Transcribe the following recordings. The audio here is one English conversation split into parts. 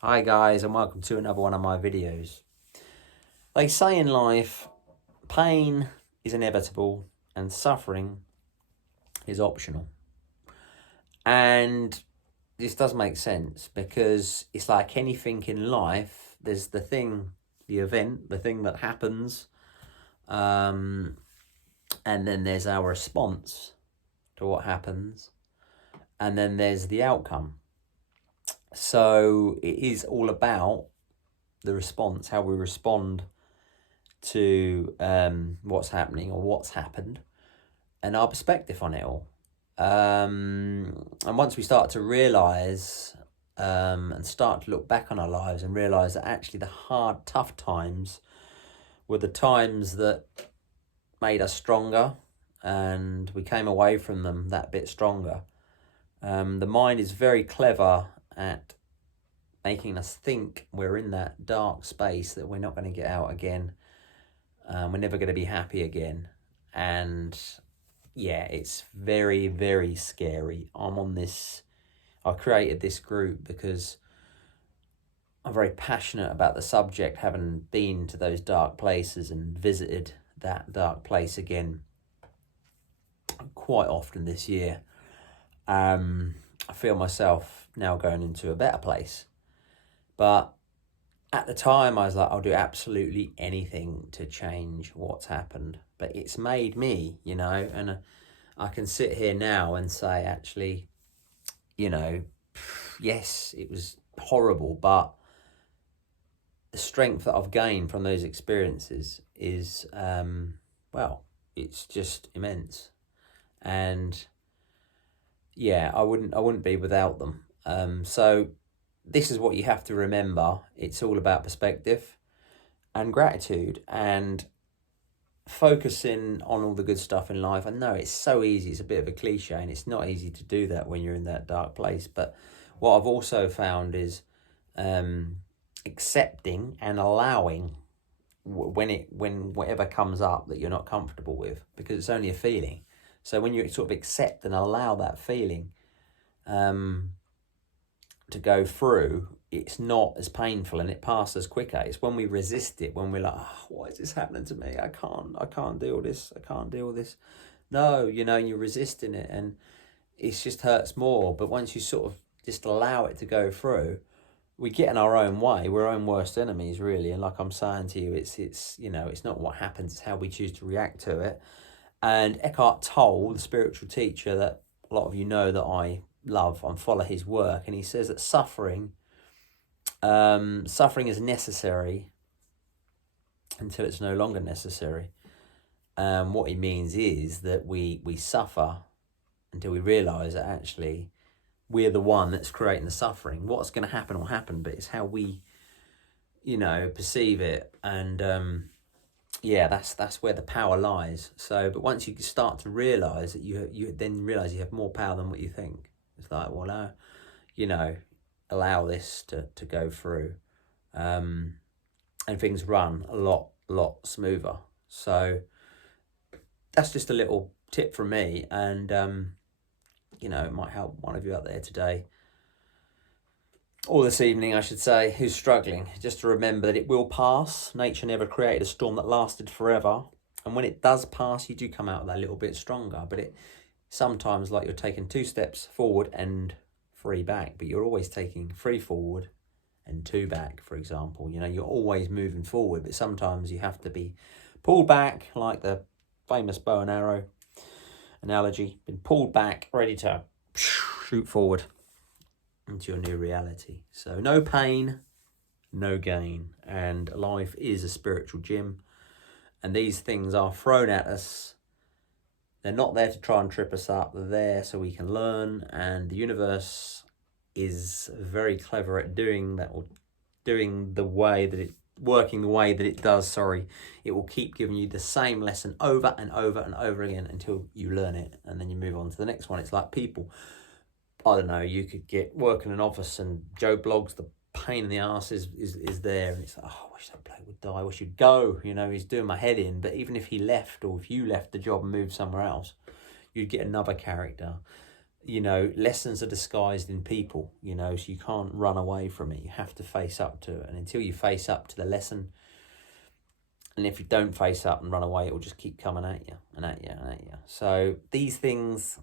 Hi guys, and welcome to another one of my videos. They say in life, pain is inevitable and suffering is optional. And this does make sense because it's like anything in life, there's the event, the thing that happens, and then there's our response to what happens, and then there's the outcome. So it is all about the response, how we respond to what's happening or what's happened, and our perspective on it all. And once we start to realise and start to look back on our lives and realise that actually the hard, tough times were the times that made us stronger, and we came away from them that bit stronger. The mind is very clever at making us think we're in that dark space that we're not going to get out again. We're never going to be happy again. And yeah, it's very, very scary. I created this group because I'm very passionate about the subject, having been to those dark places and visited that dark place again quite often this year. I feel myself now going into a better place. But at the time, I was like, I'll do absolutely anything to change what's happened. But it's made me, and I can sit here now and say, actually, yes, it was horrible, but the strength that I've gained from those experiences is, it's just immense. And yeah, I wouldn't be without them. So this is what you have to remember. It's all about perspective and gratitude and focusing on all the good stuff in life. I know it's so easy. It's a bit of a cliche, and it's not easy to do that when you're in that dark place. But what I've also found is accepting and allowing when whatever comes up that you're not comfortable with, because it's only a feeling. So when you sort of accept and allow that feeling to go through, it's not as painful and it passes quicker. It's when we resist it, when we're like, oh, why is this happening to me? I can't deal with this. I can't deal with this. No, you're resisting it and it just hurts more. But once you sort of just allow it to go through, we get in our own way. We're our own worst enemies, really. And like I'm saying to you, it's not what happens, it's how we choose to react to it. And Eckhart Tolle, the spiritual teacher that a lot of you know that I love and follow his work, and he says that suffering is necessary until it's no longer necessary. What he means is that we suffer until we realise that actually we're the one that's creating the suffering. What's going to happen will happen, but it's how we, perceive it. And that's where the power lies. So, but once you start to realise that you then realise you have more power than what you think. It's like, well, allow this to go through, and things run a lot smoother. So that's just a little tip from me, and it might help one of you out there today, or this evening, I should say, who's struggling, just to remember that it will pass. Nature never created a storm that lasted forever. And when it does pass, you do come out of that a little bit stronger. But it sometimes, like, you're taking 2 steps forward and 3 back, but you're always taking 3 forward and 2 back, for example. You're always moving forward, but sometimes you have to be pulled back, like the famous bow and arrow analogy, been pulled back, ready to shoot forward into your new reality. So no pain, no gain. And life is a spiritual gym. And these things are thrown at us. They're not there to try and trip us up. They're there so we can learn. And the universe is very clever at doing that, or working the way that it does, it will keep giving you the same lesson over and over and over again until you learn it, and then you move on to the next one. It's like people. I don't know, you could work in an office and Joe Bloggs, the pain in the arse is there, and it's like, oh, I wish that bloke would die, I wish he'd go, he's doing my head in. But even if he left, or if you left the job and moved somewhere else, you'd get another character you know, lessons are disguised in people, you know, so you can't run away from it. You have to face up to it. And until you face up to the lesson, and if you don't face up and run away, it will just keep coming at you and at you and at you. So these things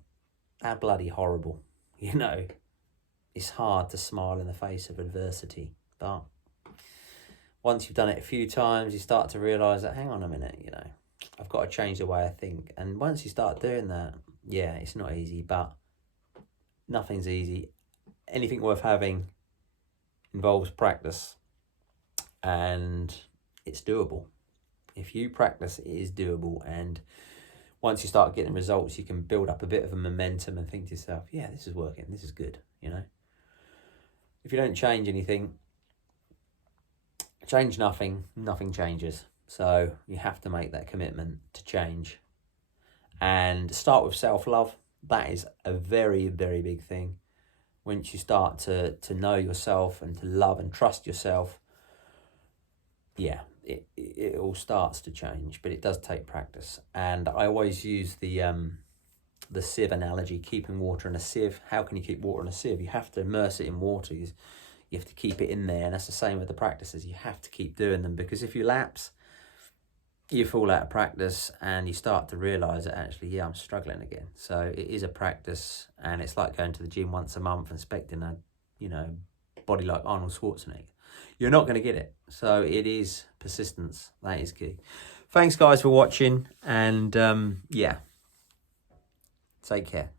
are bloody horrible, you know. It's hard to smile in the face of adversity, but once you've done it a few times, you start to realise that, hang on a minute, you know, I've got to change the way I think. And once you start doing that, yeah, it's not easy, but nothing's easy. Anything worth having involves practice, and it's doable. If you practice, it is doable. And once you start getting results, you can build up a bit of a momentum and think to yourself, yeah, this is working, this is good, you know. If you don't change anything, change nothing, nothing changes. So you have to make that commitment to change. And start with self-love. That is a very, very big thing. Once you start to know yourself and to love and trust yourself, yeah, it all starts to change, but it does take practice. And I always use the sieve analogy, keeping water in a sieve. How can you keep water in a sieve? You have to immerse it in water. You have to keep it in there, and that's the same with the practices. You have to keep doing them, because if you lapse, you fall out of practice and you start to realise that actually, yeah, I'm struggling again. So it is a practice, and it's like going to the gym once a month and expecting a, you know, body like Arnold Schwarzenegger. You're not going to get it. So it is persistence. That is key. Thanks, guys, for watching. And yeah, take care.